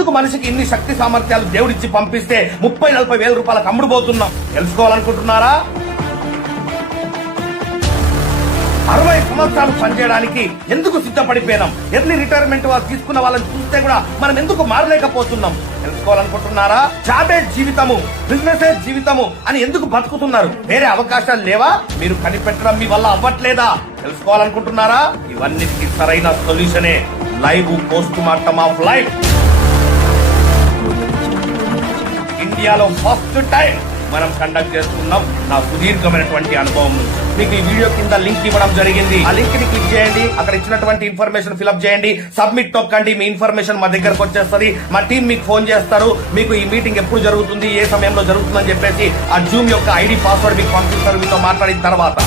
ఎందుకు మనిషికి ఇన్ని శక్తి సామర్థ్యాలు దేవుడిచ్చి పంపిస్తే 30-40 వేల రూపాయలకు అమ్ముడుపోతున్నాం? తెలుసుకోవాలనుకుంటున్నారా? 60 సంవత్సరాలు పనిచేయడానికి ఎందుకు సిద్ధపడిపోయినాం? ఎర్లీ రిటైర్మెంట్ వాళ్ళు తీసుకున్న వాళ్ళని చూస్తే కూడా మనం ఎందుకు మారలేకపోతున్నాం? తెలుసుకోవాలనుకుంటున్నారా? జాబే జీవితము, బిజినెస్ జీవితము అని ఎందుకు బతుకుతున్నారు? వేరే అవకాశాలు లేవా? మీరు కనిపెట్టడం మీ వల్ల అవ్వట్లేదా? తెలుసుకోవాలనుకుంటున్నారా? ఇవన్నిటికీ సరైన సొల్యూషనే live post mortem of life. ఇండియాలో ఫస్ట్ టైం మనం కండక్ట్ చేస్తున్నాం. నా సుదీర్ఘమైనటువంటి అనుభవం నుంచి మీకు ఈ వీడియో కింద లింక్ ఇవ్వడం జరిగింది. ఆ లింక్ ని క్లిక్ చేయండి. అక్కడ ఇచ్చినటువంటి ఇన్ఫర్మేషన్ ఫిల్అప్ చేయండి, సబ్మిట్ తొక్కండి. మీ ఇన్ఫర్మేషన్ మా దగ్గరకు వచ్చేస్తుంది. మా టీం మీకు ఫోన్ చేస్తారు. మీకు ఈ మీటింగ్ ఎప్పుడు జరుగుతుంది, ఏ సమయంలో జరుగుతుందని చెప్పేసి ఆ జూమ్ యొక్క ఐడి పాస్వర్డ్ మీకు పంపిస్తారు మీతో మాట్లాడిన తర్వాత.